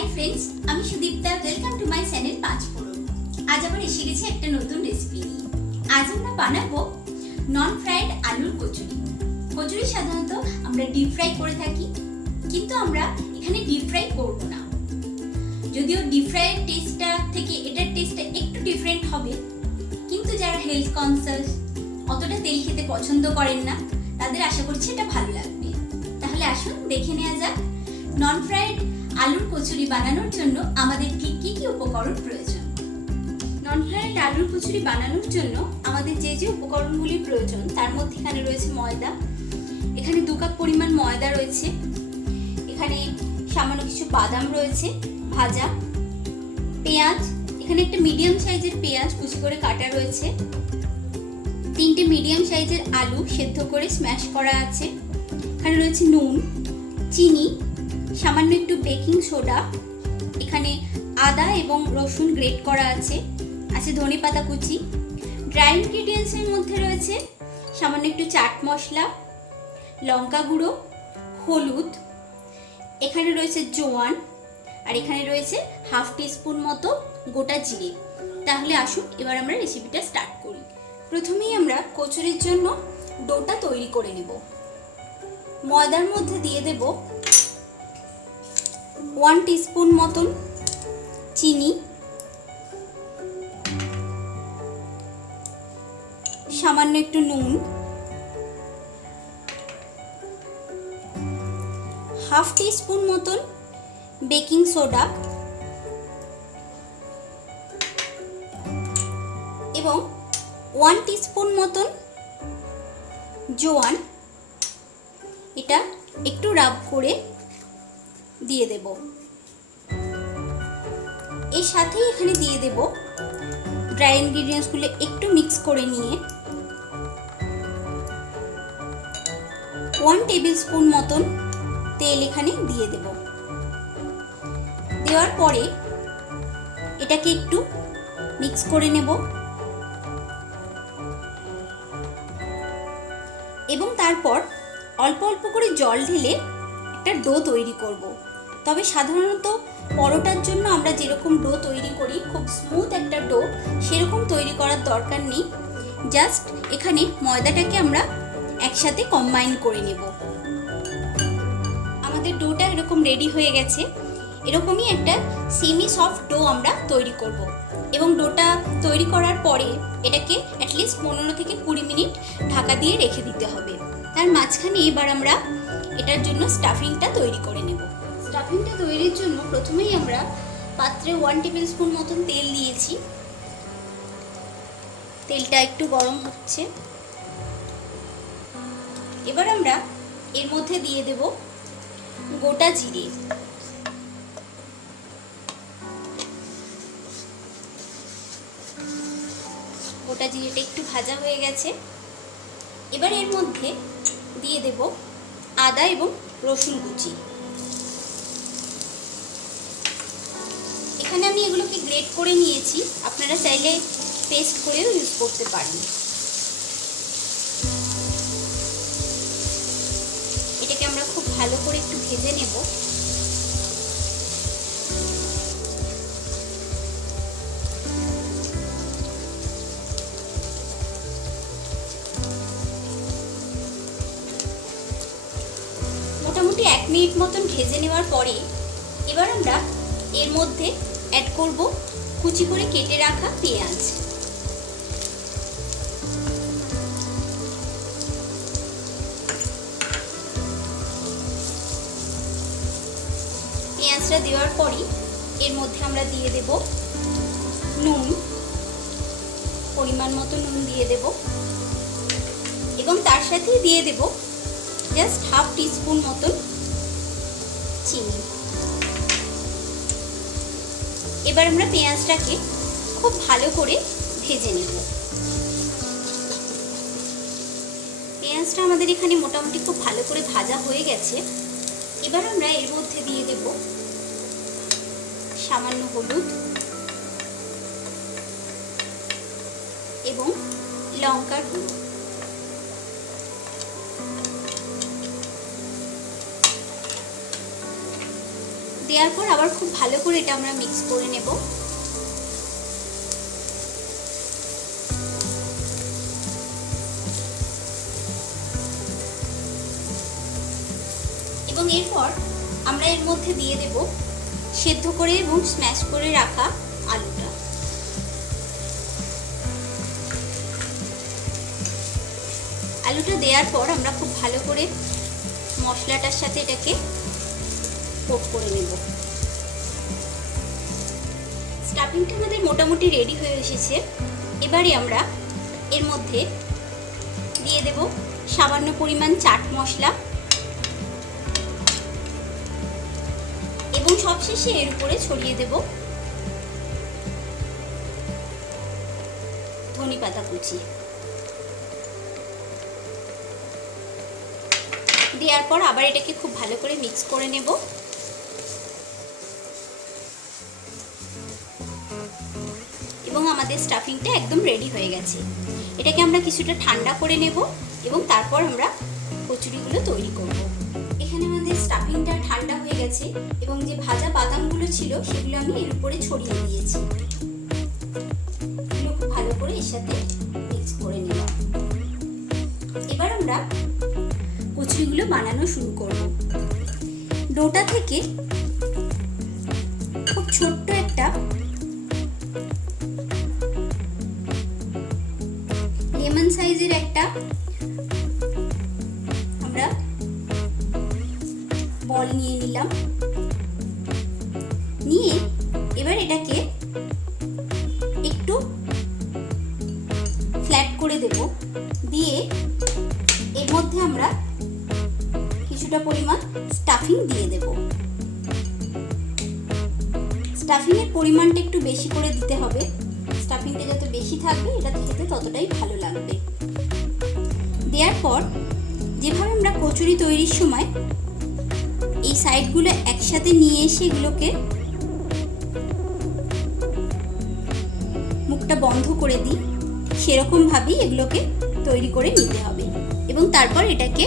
Hi friends, আমি Sudipta. Welcome to my channel 5 ফোড়ন। আজ আবার এসে গেছি একটা নতুন রেসিপি নিয়ে। আজ আমরা বানাবো নন ফ্রাইড আলুর কচুরি। কচুরি সাধারণত আমরা ডিপ ফ্রাই করে থাকি, কিন্তু আমরা এখানে ডিপ ফ্রাই করব না। যদিও ডিপ ফ্রাইয়ের টেস্টটা থেকে এটার টেস্টটা একটু ডিফারেন্ট হবে, কিন্তু যারা হেলথ কনসাস, অতটা তেল খেতে পছন্দ করেন না, তাদের আশা করছি এটা ভালো লাগবে। তাহলে আসুন দেখে নেওয়া যাক নন ফ্রাইড আলুর কচুরি বানানোর জন্য আমাদের কি কি উপকরণ প্রয়োজন। নন ফ্রাইড আলুর কচুরি বানানোর জন্য আমাদের যে যে উপকরণগুলি প্রয়োজন তার মধ্যে এখানে রয়েছে ময়দা। এখানে 2 কাপ পরিমাণ ময়দা রয়েছে। এখানে সামান্য কিছু বাদাম রয়েছে ভাজা, পেঁয়াজ, এখানে একটা মিডিয়াম সাইজের পেঁয়াজ কুচি করে কাটা রয়েছে, 3টে মিডিয়াম সাইজের আলু সেদ্ধ করে স্ম্যাশ করা আছে। এখানে রয়েছে নুন, চিনি, সামান্য একটু বেকিং সোডা, এখানে আদা এবং রসুন গ্রেট করা আছে, ধনেপাতা কুচি। ড্রাই ইনগ্রিডিয়েন্টসের মধ্যে রয়েছে সামান্য একটু চাট মশলা, লঙ্কা গুঁড়ো, হলুদ, এখানে রয়েছে জোয়ান, আর এখানে রয়েছে হাফ টিস্পুন মতো গোটা জিরে। তাহলে আসুন এবার আমরা রেসিপিটা স্টার্ট করি। প্রথমেই আমরা কচুরির জন্য ডোটা তৈরি করে নেব। ময়দার মধ্যে দিয়ে দেব 1 টিস্পুন মতন চিনি, সামান্য একটু নুন, হাফ টিস্পুন মতন বেকিং সোডা এবং 1 টিস্পুন মতন জোয়ান। এটা একটু রাব করে দিয়ে দেব। এর সাথেই এখানে দিয়ে দেব ড্রাই ইনগ্রিডিয়েন্টসগুলো একটু মিক্স করে নিয়ে 1 টেবিল স্পুন মতন তেল এখানে দিয়ে দেব। দেওয়ার পরে এটাকে একটু মিক্স করে নেব এবং তারপর অল্প অল্প করে জল ঢেলে একটা ডো তৈরি করব। তবে সাধারণত পরোটার জন্য আমরা যেরকম ডো তৈরি করি, খুব স্মুথ একটা ডো, সেরকম তৈরি করার দরকার নেই। জাস্ট এখানে ময়দাটাকে আমরা একসাথে কম্বাইন করে নেব। আমাদের ডোটা এরকম রেডি হয়ে গেছে। এরকমই একটা সেমি সফট ডো আমরা তৈরি করব এবং ডোটা তৈরি করার পরে এটাকে অ্যাটলিস্ট 15 থেকে 20 মিনিট ঢাকা দিয়ে রেখে দিতে হবে। তার মাঝখানে এবার আমরা এটার জন্য স্টাফিংটা তৈরি করে নেব। স্টাফিংটা তৈরির জন্য প্রথমেই আমরা পাত্রে 1 টেবিল স্পুন মতন তেল দিয়েছি। তেলটা একটু গরম হচ্ছে। এবার আমরা এর মধ্যে দিয়ে দেব গোটা জিরে, গোটা জিরেটা একটু ভাজা হয়ে গেছে। এবার এর মধ্যে দিয়ে দেব আদা এবং রসুন কুচি। এখানে আমি এগুলোকে গ্রেট করে নিয়েছি, আপনারা চাইলে পেস্ট করেও ইউজ করতে পারেন। এটাকে আমরা খুব ভালো করে একটু ভেজে নেব। মোটামুটি 1 মিনিট মতন ভেজে নেওয়ার পরে এবার আমরা এর মধ্যে অ্যাড করব কুচি করে কেটে রাখা পেঁয়াজ। পেঁয়াজটা দেওয়ার পরই এর মধ্যে আমরা দিয়ে দেব নুন, পরিমাণ মতো নুন দিয়ে দেব এবং তার সাথেই দিয়ে দেব জাস্ট হাফ টিস্পুন মতন চিনি। এবার আমরা পেঁয়াজটাকে খুব ভালো করে ভেজে নেব। পেঁয়াজটা আমাদের এখানে মোটামুটি খুব ভালো করে ভাজা হয়ে গেছে। এবার আমরা এর মধ্যে দিয়ে দেব সামান্য হলুদ এবং লঙ্কার গুঁড়ো। দেওয়ার পর আবার খুব ভালো করে এটা আমরা মিক্স করে নেব। এবং এরপর আমরা এর মধ্যে দিয়ে দেব সেদ্ধ করে এবং স্ম্যাশ করে রাখা আলুটা। আলুটা দেওয়ার পর আমরা খুব ভালো করে মশলাটার সাথে এটাকে কোট করে নেব। স্টাফিংটা আমাদের মোটামুটি রেডি হয়ে এসেছে। এবারে আমরা এর মধ্যে দিয়ে দেব সামান্য পরিমাণ চাট মশলা এবং সবশেষে এর উপরে ছড়িয়ে দেব ধনেপাতা কুচি। দেওয়ার পর আবার এটাকে খুব ভালো করে মিক্স করে নেব। এবং আমাদের স্টাফিংটা একদম রেডি হয়ে গেছে। এটাকে আমরা কিছুটা ঠান্ডা করে নেব এবং তারপর আমরা কচুরিগুলো তৈরি করব। এখানে আমাদের স্টাফিংটা ঠান্ডা হয়ে গেছে এবং যে ভাজা বাদামগুলো ছিল সেগুলো আমি এর উপরে ছড়িয়ে দিয়েছি। এগুলো খুব ভালো করে এর সাথে মিক্স করে নিলাম। এবার আমরা কচুরিগুলো বানানো শুরু করব। ডোটা থেকে খুব ছোট্ট একটা লেমন সাইজের একটা আমরা বল নিয়ে নিলাম। নিয়ে এবার এটাকে একটু ফ্ল্যাট করে দেব। দিয়ে এর মধ্যে আমরা কিছুটা পরিমাণ স্টাফিং দিয়ে দেব। স্টাফিং এর পরিমাণটা একটু বেশি করে দিতে হবে। স্টাফিংটা যত বেশি থাকবে এটা খেতে ততটাই ভালো লাগবে। দেওয়ার পর যেভাবে আমরা কচুরি তৈরির সময় এই সাইডগুলো একসাথে নিয়ে এসে এগুলোকে মুখটা বন্ধ করে দিই, সেরকম ভাবেই এগুলোকে তৈরি করে নিতে হবে। এবং তারপর এটাকে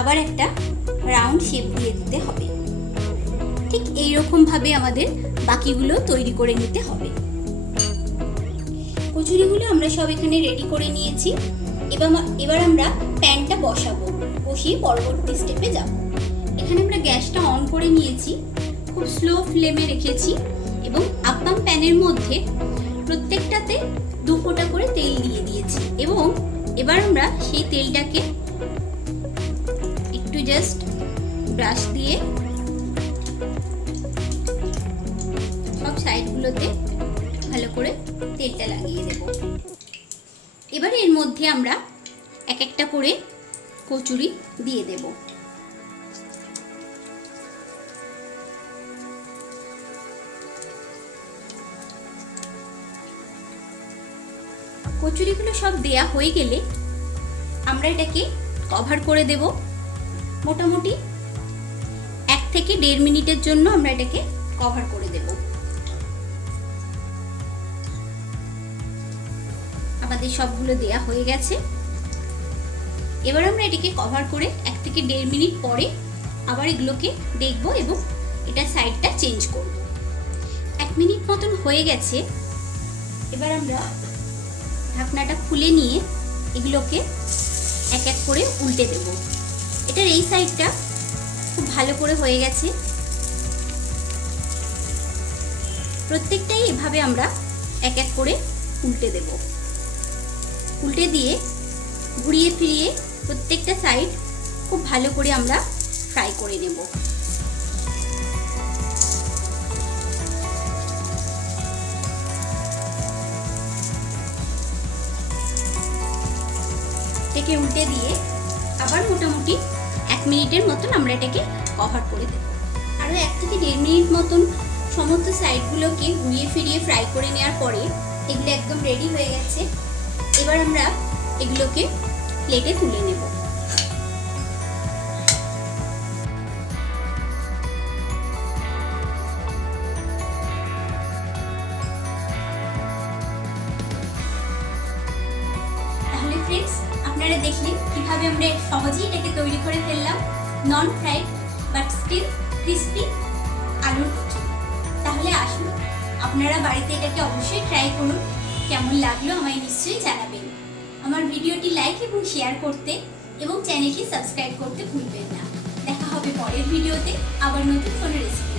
আবার একটা রাউন্ড শেপ দিয়ে দিতে হবে। ঠিক এই রকম ভাবে আমাদের বাকিগুলো তৈরি করে নিতে হবে। কচুরিগুলো আমরা সব এখানে রেডি করে নিয়েছি। এবার আমরা প্যানটা বসাবো। বসিয়ে পরবর্তী স্টেপে যাব। এখানে আমরা গ্যাসটা অন করে নিয়েছি, খুব স্লো ফ্লেমে রেখেছি এবং আপ্পাম প্যানের মধ্যে প্রত্যেকটাতে 2 ফোঁটা করে তেল দিয়ে দিয়েছি। এবং এবার আমরা সেই তেলটাকে একটু জাস্ট ব্রাশ দিয়ে সব সাইডগুলোতে ভালো করে তেলটা লাগিয়ে দেব। এবার এর মধ্যে আমরা এক একটা করে কচুরি দিয়ে দেব। কচুরিগুলো সব দেয়া হয়ে গেলে আমরা এটাকে কভার করে দেব। মোটামুটি 1 থেকে 1.5 মিনিটের জন্য আমরা এটাকে কভার করে দেব। আমাদের সবগুলো দেয়া হয়ে গেছে। এবার আমরা এটাকে কভার করে 1 থেকে 1.5 মিনিট পরে আবার এগুলোকে দেখব এবং এটা সাইডটা চেঞ্জ করব। 1 মিনিট মতন হয়ে গেছে। এবার আমরা ঢাকনাটা খুলে নিয়ে এগুলোকে এক এক করে উল্টে দেব। এটার এই সাইডটা খুব ভালো করে হয়ে গেছে। প্রত্যেকটাই এভাবে আমরা এক এক করে উল্টে দেব। উল্টে দিয়ে ঘুরিয়ে ফিরিয়ে প্রত্যেকটা সাইড খুব ভালো করে আমরা ফ্রাই করে নেব। এটাকে উল্টে দিয়ে আবার মোটামুটি 1 মিনিটের মতন আমরা এটাকে কভার করে দেব। আরও 1 থেকে 1.5 মিনিট মতন সমস্ত সাইডগুলোকে ঘুরিয়ে ফিরিয়ে ফ্রাই করে নেওয়ার পরে এগুলো একদম রেডি হয়ে গেছে। এবার আমরা এগুলোকে প্লেটে তুলে নেব। তাহলে ফ্রেন্ডস, আপনারা দেখলেন কিভাবে আমরা সহজেই এটাকে তৈরি করে ফেললাম। নন ফ্রাইড বাট স্টিল ক্রিস্পি আলুর কচুরি। তাহলে আসুন, আপনারা বাড়িতে এটাকে অবশ্যই ট্রাই করুন। কেমন লাগলো আমায় নিশ্চয়ই জানাবেন। আমার ভিডিওটি লাইক এবং শেয়ার করতে এবং চ্যানেলটি সাবস্ক্রাইব করতে ভুলবেন না। দেখা হবে পরের ভিডিওতে আবার নতুন কোনো রেসিপি।